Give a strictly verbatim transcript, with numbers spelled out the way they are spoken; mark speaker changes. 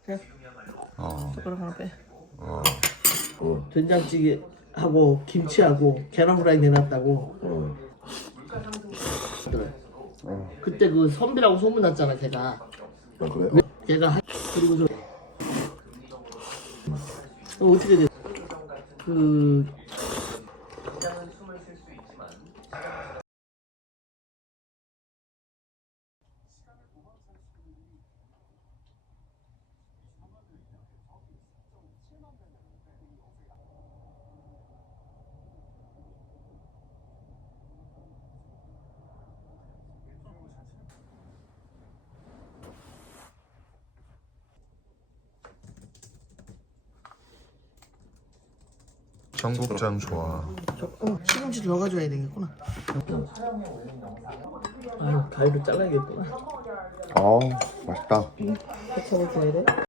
Speaker 1: 자,
Speaker 2: 어.
Speaker 1: 젓가락 하나 빼.
Speaker 2: 어.
Speaker 1: 어, 된장찌개 하고 김치하고 계란 후라이 내놨다고. 어. 그래.
Speaker 2: 어.
Speaker 1: 그때 그 선비라고 소문났잖아 걔가.
Speaker 2: 아, 그래?
Speaker 1: 왜? 걔가 한- 그리고 저 어, 어떻게 돼? 그
Speaker 2: 청국장 좋아.
Speaker 1: 저, 어, 시금치 넣어가줘야 되겠구나. 아유, 가위로 잘라야겠구나.
Speaker 2: 어, 맛있다.
Speaker 1: 케첩을 줘야 돼.